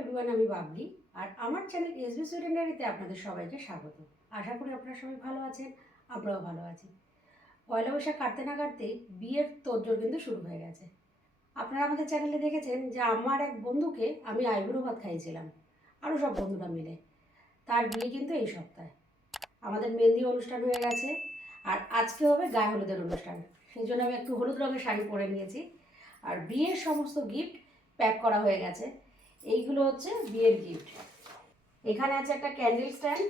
Everyone, আমি বাবলি আর আমার channel SB Sweden ডায়েরিতে আপনাদের সবাইকে স্বাগত। আশা করি আপনারা সবাই ভালো আছেন, আমরাও ভালো আছি। পয়লা বৈশাখ কাটতে না কাটতেই বিয়ের তোড়জোড় কিন্তু শুরু হয়ে গেছে। আপনারা আমাদের চ্যানেলে দেখেছেন যে আমার এক বন্ধুকে আমি আইবুড়ো ভাত খাইয়েছিলাম, আরও সব বন্ধুরা মিলে। তার বিয়ে কিন্তু এই সপ্তাহে। আমাদের মেহেন্দি অনুষ্ঠান হয়ে গেছে আর আজকে হবে গায়ে হলুদের অনুষ্ঠান। সেই জন্য আমি একটু হলুদ রঙের শাড়ি পরে নিয়েছি আর বিয়ের সমস্ত গিফট প্যাক করা হয়ে গেছে। এইগুলো হচ্ছে বিয়ের গিফট। এখানে আছে একটা ক্যান্ডেল স্ট্যান্ড,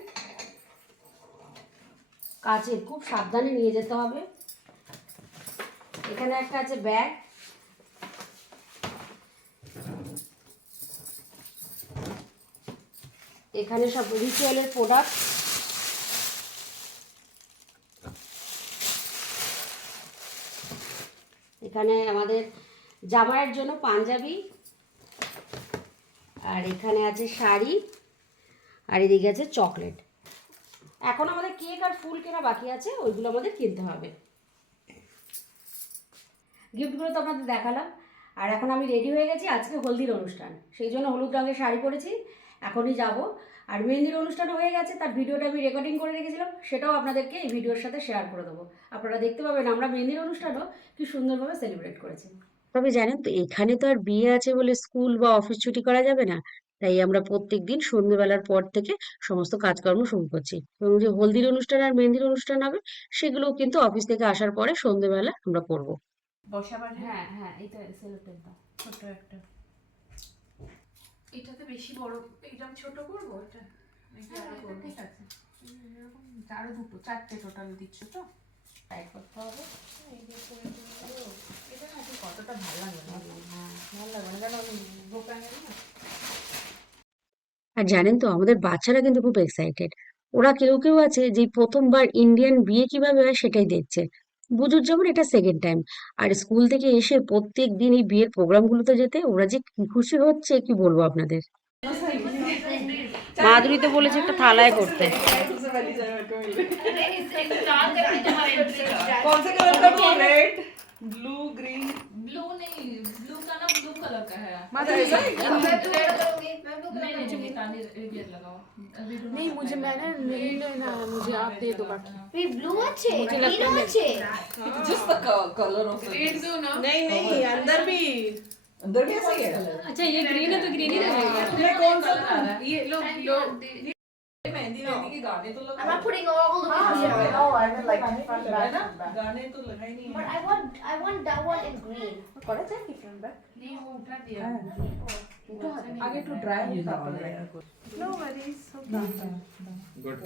কাচের, খুব সাবধানে নিয়ে যেতে হবে। এখানে একটা আছে ব্যাগ, এখানে সব রিচুয়ালের প্রোডাক্ট, এখানে আমাদের জামাইয়ের জন্য পাঞ্জাবি, আর এখানে আছে শাড়ি, আর এদিকে আছে চকলেট। এখন আমাদের কেক আর ফুল কেনা বাকি আছে, ওইগুলো আমাদের কিনতে হবে। গিফটগুলো তো আপনাদের দেখালাম। আর এখন আমি রেডি হয়ে গেছি, আজকে হলদির অনুষ্ঠান, সেই জন্য হলুদ রঙের শাড়ি পরেছি। এখনই যাব। আর মেহেন্দির অনুষ্ঠানও হয়ে গেছে, তার ভিডিওটা আমি রেকর্ডিং করে রেখেছিলাম, সেটাও আপনাদেরকে এই ভিডিওর সাথে শেয়ার করে দেবো। আপনারা দেখতে পাবেন আমরা মেহেন্দির অনুষ্ঠানও কি সুন্দরভাবে সেলিব্রেট করেছি। তবে জানেন তো, এখানে তো আর বিয়ে আছে বলে স্কুল বা অফিস ছুটি করা যাবে না। তাই আমরা প্রত্যেকদিন সন্ধ্যেবেলার পর থেকে সমস্ত কাজকর্ম শুরু করছি, এবং যে হলদির অনুষ্ঠান আর মেহেন্দির অনুষ্ঠান হবে সেগুলোও কিন্তু অফিস থেকে আসার পরে সন্ধ্যেবেলা আমরা করবো। বসাবার হ্যাঁ হ্যাঁ, এইটা সেলোটেপ দাও, ছোট একটা। এটাতে বেশি বড়, এটা আমি ছোট করবো। এটা ঠিক আছে, এরকম আরো দুটো চারটে টোটাল দিচ্ছ তো? টাইট করতে হবে। এটা না ঠিক কতটা ভালো লাগবে না। হ্যাঁ, ভালো লাগবে না, কেন আমি দোকানে না। আর জানেন তো, আমাদের বাচ্চারা কিন্তু খুব এক্সাইটেড। ওরা কেউ কেউ আছে যে প্রথমবার ইন্ডিয়ান বিয়ে কিভাবে হয় সেটাই দেখছে। বুঝুর যেমন এটা সেকেন্ড টাইম। আর স্কুল থেকে এসে প্রত্যেক দিন এই বিয়ের প্রোগ্রামগুলোতে যেতে ওরা যে কি খুশি হচ্ছে কি বলবো আপনাদের। মাধুরী তো বলেছে একটা থালায় করতে। कौन से कलर का वो रेड ब्लू ग्रीन ब्लू नहीं, ब्लू का ना ब्लू कलर का है। मतलब ऐसा है क्या? नहीं तानी लगाओ अभी। नहीं मुझे मैंने नहीं लेना है, मुझे आप दे दो बाकी। ये ब्लू अच्छे ग्रीन अच्छे Just the color of it. Red दो ना। नहीं नहीं, अंदर भी ऐसा ही है। अच्छा ये ग्रीन है तो ग्रीन ही रहेगा। ये कौन सा ये लो लो। मेहंदी मेहंदी के गाने तो I'm not putting all of it here. Oh, I mean like front back ना गाने तो लगाए नहीं But I want that one in green. कौन सा है front back? नहीं वो उठा दिया। आगे to dry no worries. Good.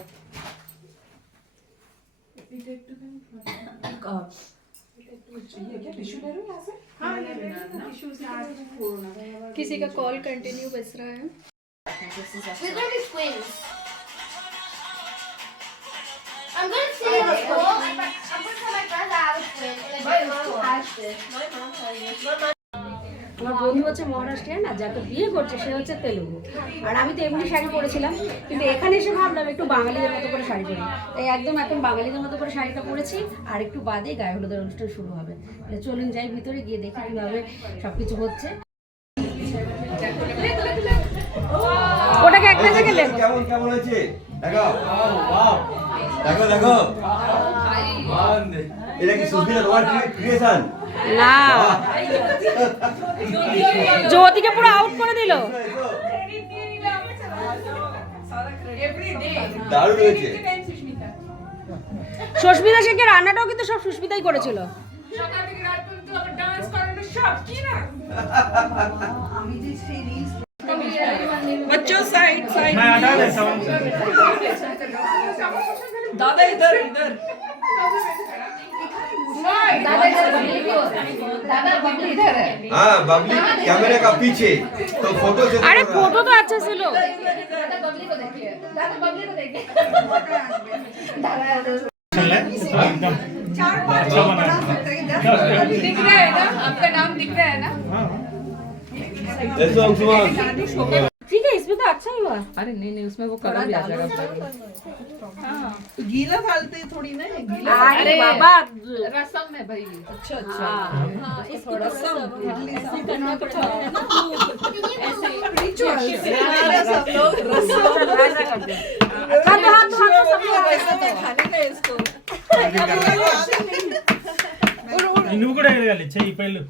ये क्या टिश्यू ले रहे हो यहाँ से? हाँ ये ले लो ना, टिश्यू से किसी का कॉल कंटिन्यू बज रहा है। We're gonna be twins. I'm gonna say this school. I'm gonna tell my friends I have a twin, and my mom has this. My mom has this. My mom. আমার বন্ধু হচ্ছে মহারাষ্ট্রিয়ান, আর যাকে বিয়ে করছে সে হচ্ছে তেলুগু। আর আমি তো এমনি শাড়ি পরেছিলাম, কিন্তু এখানে এসে ভাবলাম একটু বাঙালিদের মতো করে শাড়ি পরি। তাই একদম এখন বাঙালিদের মতো করে শাড়িটা পরেছি। আর একটু বাদে গায়ে হলুদের অনুষ্ঠান শুরু হবে। তাহলে চলুন যাই ভিতরে, গিয়ে দেখি কীভাবে সব কিছু হচ্ছে। ওটাকে একটা জায়গায় লেখো। কেমন কেমন হয়েছে দেখো, দেখো দেখো, এটা কি সুস্মিতা তোমার ক্রিয়েশন? না, জ্যোতিকে পুরো আউট করে দিল। দারুণ হয়েছে। সুস্মিতা শেখের রান্নাটাও কিন্তু সব সুস্মিতাই করেছিল। সকাল থেকে রাত পর্যন্ত আবার ডান্স করানো সব কি না। बच्चों साइड साइड मैं हटा देता हूँ। दादा इधर इधर दादा बबली इधर है. हाँ बबली कैमरे का पीछे तो फोटो से আরে ফটো তো আচ্ছা ছিল। दादा बबली को देखिए. दादा बबली को देखिए. दादा दिख रहा है ना, आपका नाम दिख रहा है ना। ठीक है, इसमें तो अच्छा ही हुआ। अरे नहीं नहीं, उसमें वो कलर भी आ जाएगा। गीला डालते थोड़ी ना, ये गीला अरे बाबा, रसम है भाई। अच्छा अच्छा हाँ। हाँ, इसको थोड़ा सा इडली सा करना पड़ता है ना, ऐसे నువ్వు కూడా ఎగరాలి చెయ్యి పైలు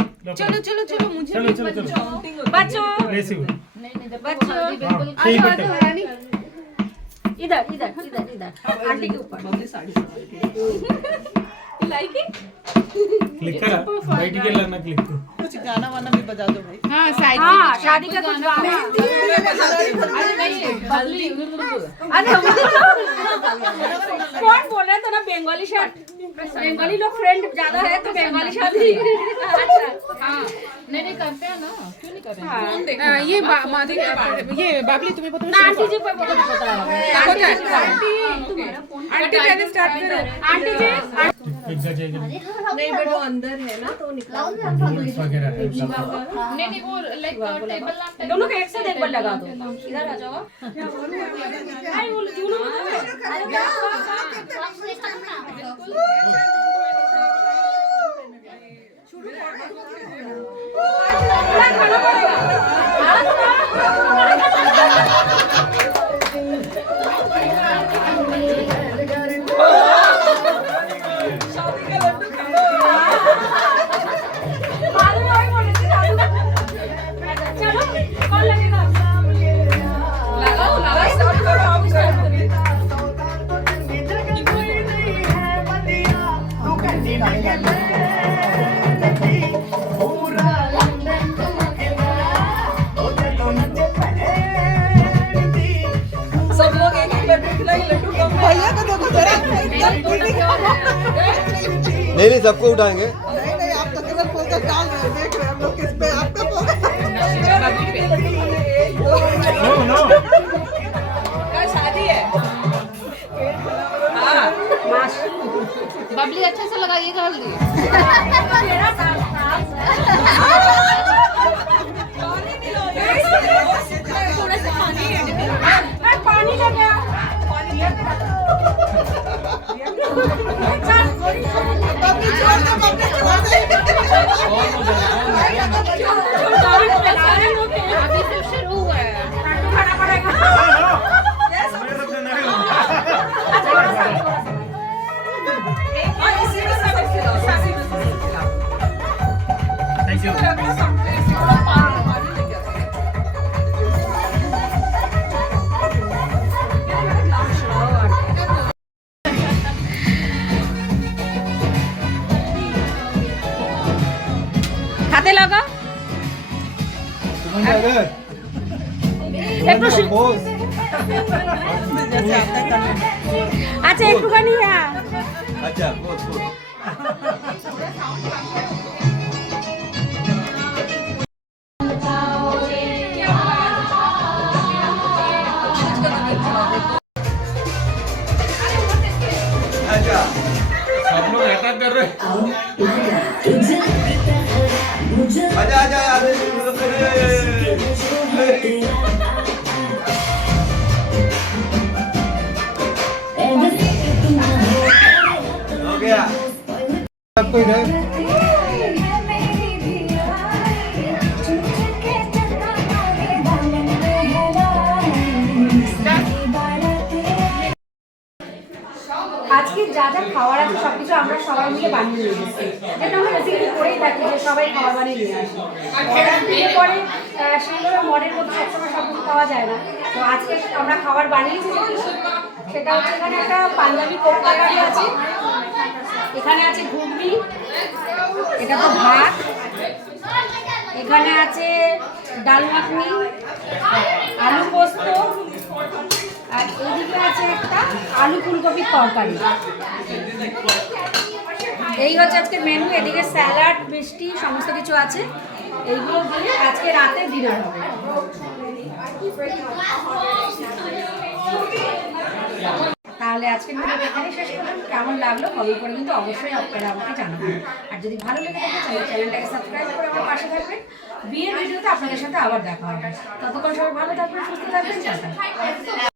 चलो चलो चलो मुझे चलो चलो चलो बच्चों रेसी बच्चों చెయ్యి పెట్టు इधर इधर इधर इधर आंटी के ऊपर लाइक इट క్లిక్ కరా బయటికి వెళ్ళాలన్నా క్లిక్ कुछ गाना वाना भी बजा दो भाई। हाँ साइड हाँ शादी का कुछ गाना अरे कौन बोल रहे थे ना बंगाली शादी बंगाली लोग फ्रेंड ज्यादा है तो बंगाली शादी अच्छा हाँ नहीं करते हैं ना क्यों नहीं करते हैं ये मादी ये बाबली तुम्हें पता ना आंटी जी पर बता आंटी पहले स्टार्ट करो आंटी जी क्लिक जाएगा नहीं बट वो अंदर है ना तो निकल डॉक्यूमेंट्स वगैरह है सब नहीं वो लाइक टेबल लैंप दोनों को एक साथ एक बार लगा दो इधर आ जाओ आई बोल क्यों ना चलो कौन लगेगा लगाओ लगाओ स्टार्ट करो आप स्टार्ट करो सब लोग एक एक लड्डू खिलाएंगे, लड्डू कम भैया को देखो जरा नहीं नहीं सबको उठाएंगे नहीं नहीं आप तो केवल फोकस डाल रहे हैं, देख रहे हैं हम लोग किस पे आपका फोकस नो नो का शादी है। बबली अच्छे से लगाइएगा हल्दी पानी लग गया बबली छोड़ दो, बबली छोड़ दो। अभी से शुरू हुआ है खाना पड़ेगा मेरे तरफ से नहीं और इसी में सब खिलाओ, शादी में सब खिलाओ। थैंक यू पानी लेके आओ। खाते लगा একটু আচ্ছা একটুখানি হ্যাঁ अच्छा बोल बोल अच्छा सब लोग अटैक कर रहे आजा आजा आजा हो गया सबको इधर আজকে যা যা খাবার আছে সবকিছু আমরা সবাই মিলে বানিয়ে নিয়ে এসেছি এটা আমরা বেসিক্যালি করেই থাকি যে সবাই খাবার বানিয়ে নিয়ে আসি এরপরে সেগুলো মনের মধ্যে সবসময় সব কিছু পাওয়া যায় না তো আজকে আমরা খাবার বানিয়েছি সেটা হচ্ছে এখানে একটা পাঞ্জাবি কোপ্তা কারি আছে এখানে আছে ঘুগনি এটা তো ভাত এখানে আছে ডাল মাখনি আলু পোস্ত আর এইদিকে আছে একটা আলু ফুলকপির তরকারি এই হচ্ছে আজকের মেনু এদিকে স্যালাড মিষ্টি সমস্ত কিছু আছে এইগুলো দিয়ে আজকে রাতে ডিনার হবে তাহলে আজকের ভিডিও এখানেই শেষ করলাম কেমন লাগলো কমেন্ট করে কিন্তু অবশ্যই আপনারা আমাকে জানাবেন আর যদি ভালো লেগে থাকে তাহলে চ্যানেলটাকে সাবস্ক্রাইব করে আমার পাশে থাকবেন বিয়ের ভিডিওতে আপনাদের সাথে আবার দেখা হবে ততক্ষণ সবাই ভালো থাকবেন সুস্থ থাকবেন